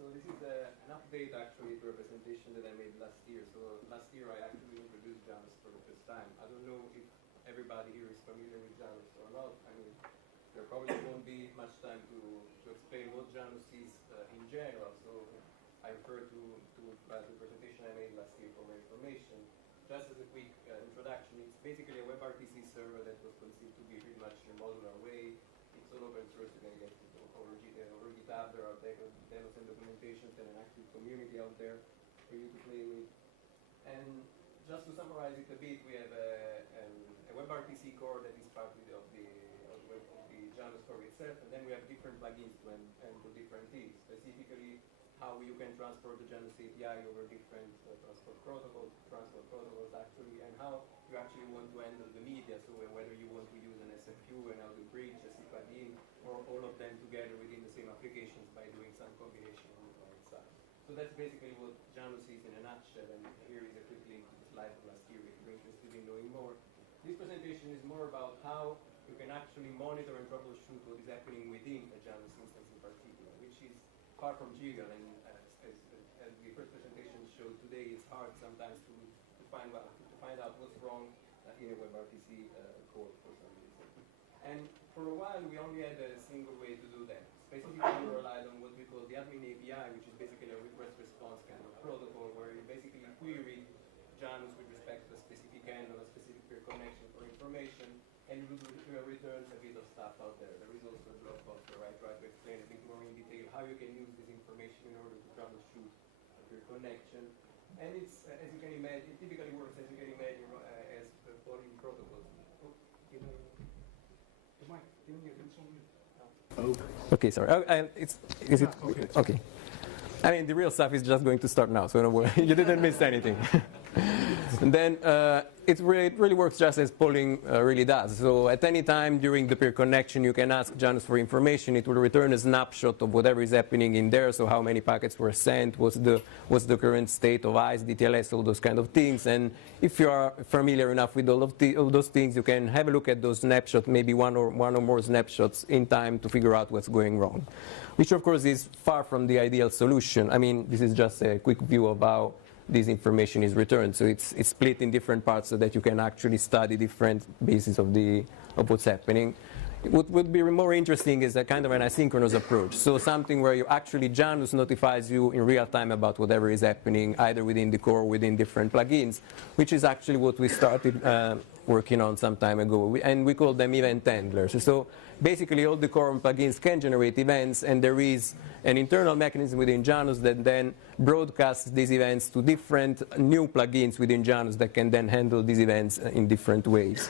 So this is an update actually to a presentation that I made last year. So last year I actually introduced Janus for the first time. I don't know if everybody here is familiar with Janus or not. I mean, there probably won't be much time to explain what Janus is in general. So I refer to the presentation I made last year for more information. Just as a quick introduction, it's basically a WebRTC server that was conceived to be pretty much in a modular way. It's all open source. You can get it over GitHub. There are demos and documentations and an active community out there for you to play with. And just to summarize it a bit, we have a WebRTC core that is part of the Janus core itself, and then we have different plugins to handle different things. Specifically, how you can transport the Janus API over different transport protocols actually, and how you actually want to handle the media, so whether you want to use an SFU, an audio bridge, a C plugin, or all of them together within the same applications by doing some combination on the client side. So that's basically what Janus is in a nutshell, and here is a quick link to the slide from last year if you're interested in knowing more. This presentation is more about how you can actually monitor and troubleshoot what is happening within a Janus instance in particular, which is far from trivial, and as the first presentation showed today, it's hard sometimes to find out what's wrong in a WebRTC core for some reason. And for a while, we only had a single way to do that. Specifically, we relied on what we call the admin API, which is basically a request-response kind of protocol, where you basically query Janus with respect to a specific end or a specific peer connection for information, and returns a bit of stuff out there. There is also a blog post where I try to explain a bit more in detail how you can use this information in order to troubleshoot a peer connection. And it's, as you can imagine, it typically works, as you can imagine, as polling protocols. Okay, sorry. Is it okay? I mean, the real stuff is just going to start now, so don't worry. You didn't miss anything. And then it really works just as polling really does. So at any time during the peer connection, you can ask Janus for information. It will return a snapshot of whatever is happening in there. So how many packets were sent, what's the current state of ICE, DTLS, all those kind of things. And if you are familiar enough with all those things, you can have a look at those snapshots, maybe one or more snapshots in time to figure out what's going wrong, which of course is far from the ideal solution. I mean, this is just a quick view of how this information is returned. So it's split in different parts so that you can actually study different bases of what's happening. What would be more interesting is a kind of an asynchronous approach. So something where you actually, Janus notifies you in real time about whatever is happening, either within the core or within different plugins, which is actually what we started working on some time ago. And we call them event handlers. So basically all the core plugins can generate events, and there is an internal mechanism within Janus that then broadcasts these events to different new plugins within Janus that can then handle these events in different ways.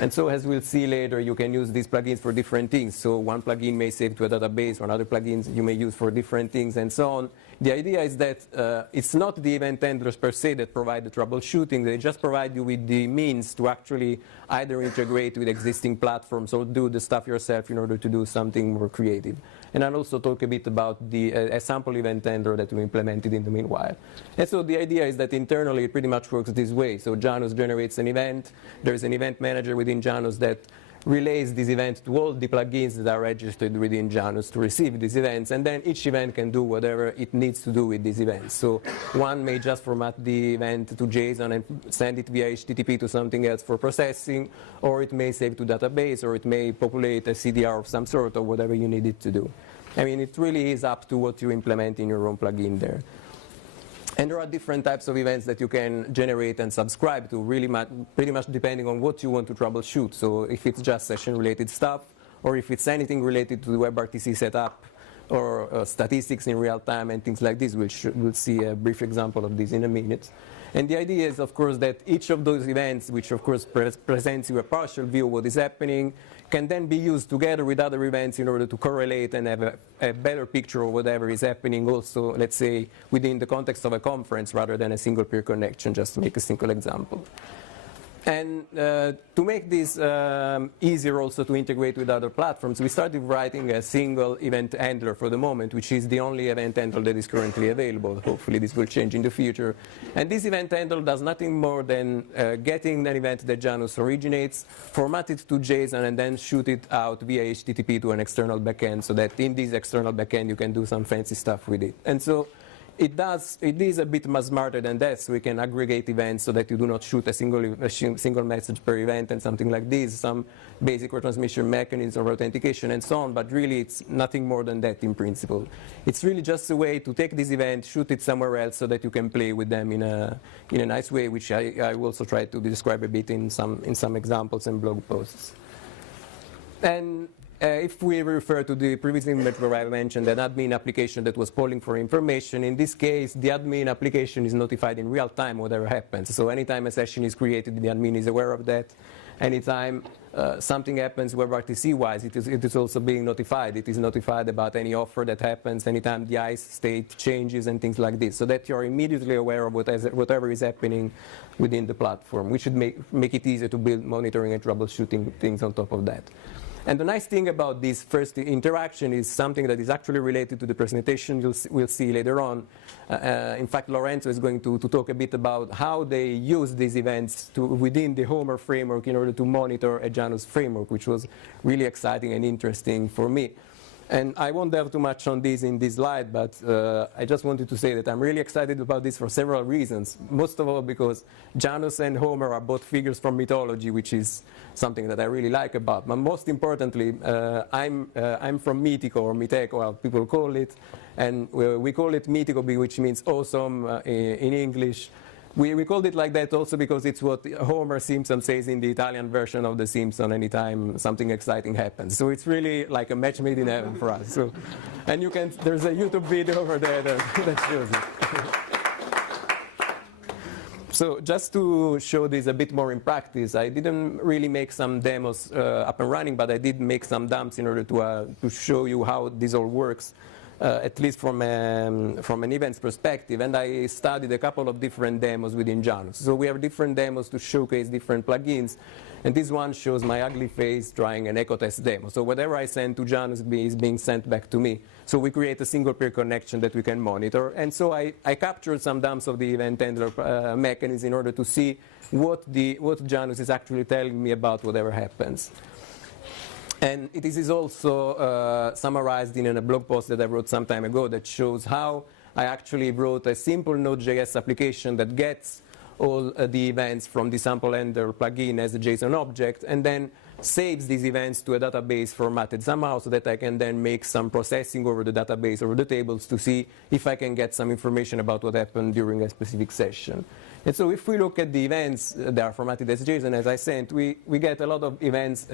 And so as we'll see later, you can use these plugins for different things. So one plugin may save to a database, or other plugins you may use for different things, and so on. The idea is that it's not the event handlers per se that provide the troubleshooting. They just provide you with the means to actually either integrate with existing platforms or do the stuff yourself in order to do something more creative. And I'll also talk a bit about a sample event handler that we implemented in the meanwhile. And so the idea is that internally it pretty much works this way. So Janus generates an event. There's an event manager within Janus that relays this event to all the plugins that are registered within Janus to receive these events, and then each event can do whatever it needs to do with these events. So one may just format the event to JSON and send it via HTTP to something else for processing, or it may save to database, or it may populate a CDR of some sort, or whatever you need it to do. I mean, it really is up to what you implement in your own plugin there. And there are different types of events that you can generate and subscribe to, really pretty much depending on what you want to troubleshoot. So if it's just session-related stuff, or if it's anything related to the WebRTC setup, or statistics in real time and things like this, we'll see a brief example of this in a minute. And the idea is, of course, that each of those events, which of course presents you a partial view of what is happening, can then be used together with other events in order to correlate and have a better picture of whatever is happening also, let's say, within the context of a conference rather than a single peer connection, just to make a simple example. And to make this easier also to integrate with other platforms, we started writing a single event handler for the moment, which is the only event handler that is currently available. Hopefully this will change in the future. And this event handler does nothing more than getting an event that Janus originates, format it to JSON, and then shoot it out via HTTP to an external backend, so that in this external backend you can do some fancy stuff with it. And so it is a bit more smarter than that, so we can aggregate events so that you do not shoot a single message per event and something like this, some basic retransmission mechanism or authentication and so on, but really it's nothing more than that in principle. It's really just a way to take this event, shoot it somewhere else so that you can play with them in a nice way, which I will also try to describe a bit in some examples and blog posts. And if we refer to the previous image where I mentioned an admin application that was polling for information, in this case, the admin application is notified in real time whatever happens. So anytime a session is created, the admin is aware of that. Anytime something happens WebRTC-wise, it is also being notified. It is notified about any offer that happens, anytime the ICE state changes and things like this, so that you're immediately aware of whatever is happening within the platform. We should make it easier to build monitoring and troubleshooting things on top of that. And the nice thing about this first interaction is something that is actually related to the presentation we'll see later on. In fact, Lorenzo is going to talk a bit about how they use these events within the Homer framework in order to monitor a Janus framework, which was really exciting and interesting for me. And I won't delve too much on this in this slide, but I just wanted to say that I'm really excited about this for several reasons. Most of all because Janus and Homer are both figures from mythology, which is something that I really like about. But most importantly, I'm from Mythico, or Mythico, how people call it. And we call it Mythico, which means awesome in English. We called it like that also because it's what Homer Simpson says in the Italian version of The Simpsons anytime something exciting happens. So it's really like a match made in heaven for us. So, and there's a YouTube video over there that shows it. So just to show this a bit more in practice, I didn't really make some demos up and running, but I did make some dumps in order to show you how this all works. At least from an events perspective, and I studied a couple of different demos within Janus. So we have different demos to showcase different plugins, and this one shows my ugly face trying an echo test demo. So whatever I send to Janus is being sent back to me. So we create a single peer connection that we can monitor, and so I captured some dumps of the event handler mechanism in order to see what Janus is actually telling me about whatever happens. And it is also summarized in a blog post that I wrote some time ago that shows how I actually wrote a simple Node.js application that gets all the events from the sample handler plugin as a JSON object and then saves these events to a database formatted somehow so that I can then make some processing over the database, over the tables, to see if I can get some information about what happened during a specific session. And so if we look at the events that are formatted as JSON, as I said, we get a lot of events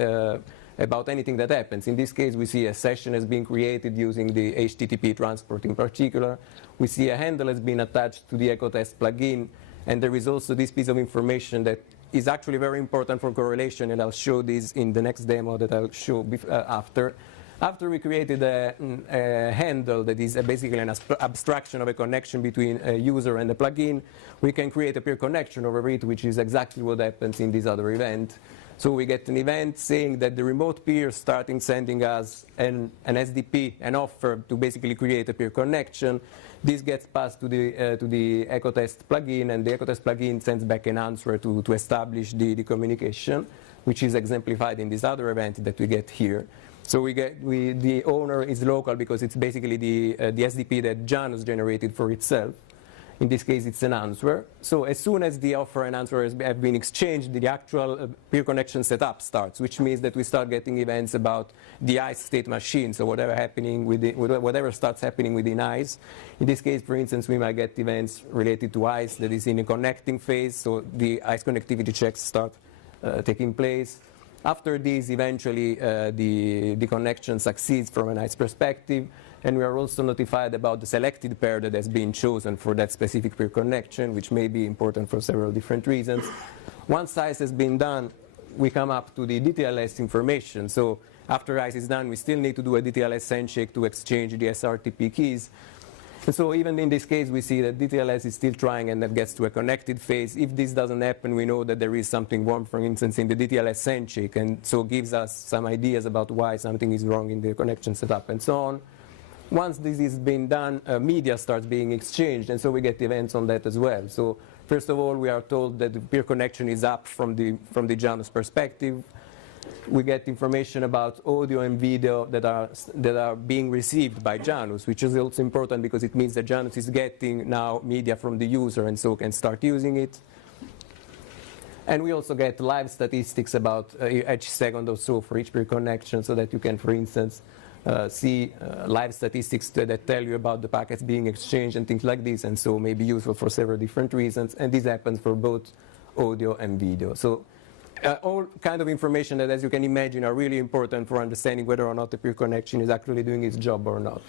about anything that happens. In this case, we see a session has been created using the HTTP transport in particular. We see a handle has been attached to the echo test plugin, and there is also this piece of information that is actually very important for correlation, and I'll show this in the next demo that I'll show after. After we created a handle that is basically an abstraction of a connection between a user and a plugin, we can create a peer connection over it, which is exactly what happens in this other event. So we get an event saying that the remote peer starting sending us an SDP, an offer to basically create a peer connection. This gets passed to the echo test plugin, and the echo test plugin sends back an answer to establish the communication, which is exemplified in this other event that we get here. So the owner is local because it's basically the SDP that Janus generated for itself. In this case, it's an answer. So as soon as the offer and answer have been exchanged, the actual peer connection setup starts, which means that we start getting events about the ICE state machine, so whatever starts happening within ICE. In this case, for instance, we might get events related to ICE that is in a connecting phase, so the ICE connectivity checks start taking place. After this, eventually, the connection succeeds from an ICE perspective, and we are also notified about the selected pair that has been chosen for that specific peer connection, which may be important for several different reasons. Once ICE has been done, we come up to the DTLS information. So after ICE is done, we still need to do a DTLS handshake to exchange the SRTP keys. And so even in this case, we see that DTLS is still trying and that gets to a connected phase. If this doesn't happen, we know that there is something wrong, for instance, in the DTLS send check, and so gives us some ideas about why something is wrong in the connection setup and so on. Once this is being done, media starts being exchanged, and so we get events on that as well. So first of all, we are told that the peer connection is up from the Janus perspective. We get information about audio and video that are being received by Janus, which is also important because it means that Janus is getting now media from the user and so can start using it. And we also get live statistics about each second or so for each peer connection, so that you can, for instance, see live statistics that tell you about the packets being exchanged and things like this, and so may be useful for several different reasons. And this happens for both audio and video. So all kind of information that, as you can imagine, are really important for understanding whether or not the peer connection is actually doing its job or not.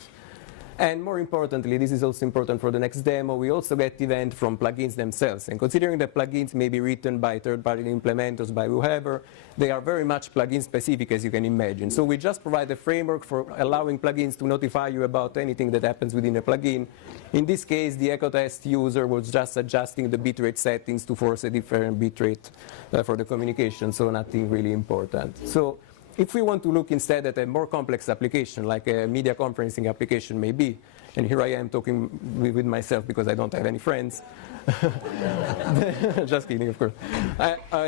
And more importantly, this is also important for the next demo, we also get event from plugins themselves. And considering that plugins may be written by third-party implementers, by whoever, they are very much plugin specific, as you can imagine. So we just provide a framework for allowing plugins to notify you about anything that happens within a plugin. In this case, the EchoTest user was just adjusting the bitrate settings to force a different bitrate for the communication, so nothing really important. So if we want to look instead at a more complex application, like a media conferencing application maybe, and here I am talking with myself because I don't have any friends. Just kidding, of course.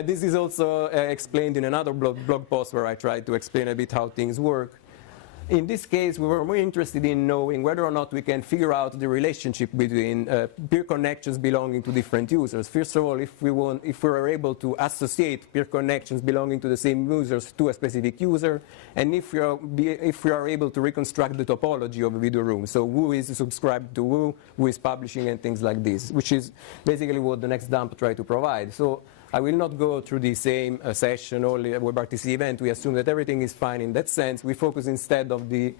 This is also explained in another blog post where I tried to explain a bit how things work. In this case, we were more interested in knowing whether or not we can figure out the relationship between peer connections belonging to different users. First of all, if we are able to associate peer connections belonging to the same users to a specific user, and if we are able to reconstruct the topology of a video room, so who is subscribed to who is publishing, and things like this, which is basically what the next dump tries to provide. So I will not go through the same session or WebRTC event. We assume that everything is fine in that sense. We focus instead of the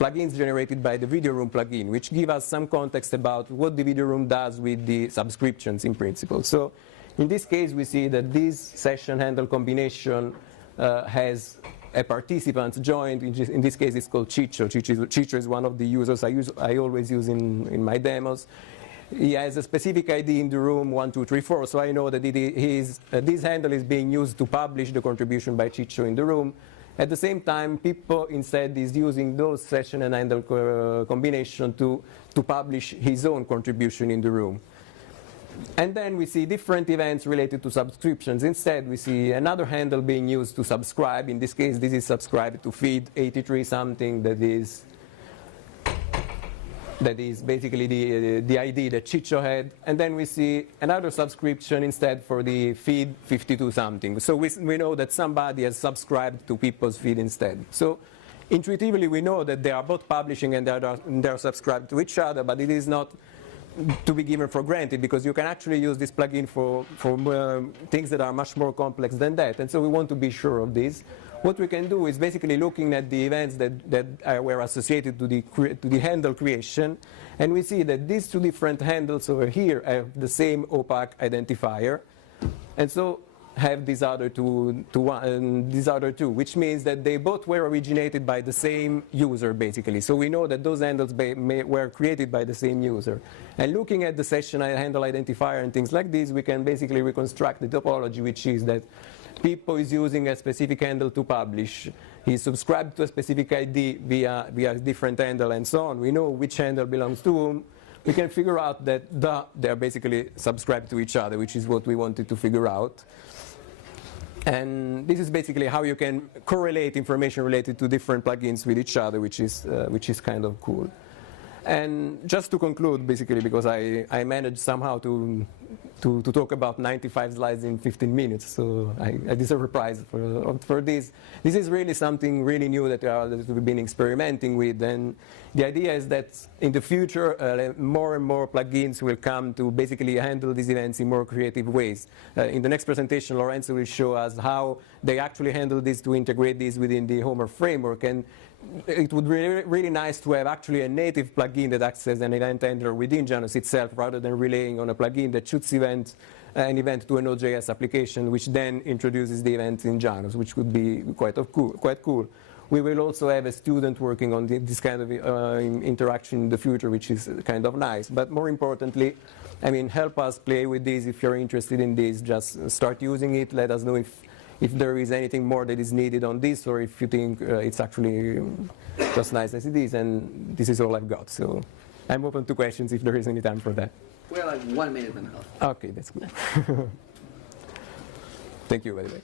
plugins generated by the video room plugin, which give us some context about what the video room does with the subscriptions in principle. So in this case, we see that this session handle combination has a participant joined. In this case, it's called Ciccio. Ciccio is one of the users I always use in my demos. He has a specific ID in the room 1234, so I know that this handle is being used to publish the contribution by Ciccio in the room. At the same time, Pippo instead is using those session and handle combination to publish his own contribution in the room. And then we see different events related to subscriptions. Instead, we see another handle being used to subscribe. In this case, this is subscribed to feed 83 something, that is basically the ID that Ciccio had. And then we see another subscription instead for the feed 52 something. So we know that somebody has subscribed to Pippo's feed instead. So intuitively we know that they are both publishing and they are subscribed to each other, but it is not to be given for granted, because you can actually use this plugin for things that are much more complex than that. And so we want to be sure of this. What we can do is basically looking at the events that were associated to the handle creation, and we see that these two different handles over here have the same opaque identifier, and so have these other two, which means that they both were originated by the same user, basically. So we know that those handles were created by the same user. And looking at the session handle identifier and things like this, we can basically reconstruct the topology, which is that Pippo is using a specific handle to publish. He's subscribed to a specific ID via a different handle and so on. We know which handle belongs to whom. We can figure out that they are basically subscribed to each other, which is what we wanted to figure out. And this is basically how you can correlate information related to different plugins with each other, which is kind of cool. And just to conclude, basically, because I managed somehow to talk about 95 slides in 15 minutes, so I deserve a prize for this. This is really something really new that we've been experimenting with, and the idea is that in the future more and more plugins will come to basically handle these events in more creative ways. In the next presentation, Lorenzo will show us how they actually handle this to integrate this within the Homer framework, and it would be really nice to have actually a native plugin that acts as an event handler within Janus itself, rather than relying on a plugin that shoots an event to a Node.js application, which then introduces the event in Janus, which would be quite cool. we will also have a student working on this kind of interaction in the future, which is kind of nice. But more importantly, I mean, help us play with this. If you're interested in this, just start using it. Let us know if there is anything more that is needed on this, or if you think it's actually just nice as it is. And this is all I've got. So I'm open to questions if there is any time for that. We're like 1 minute and a half. Okay, that's good. Thank you, by the way.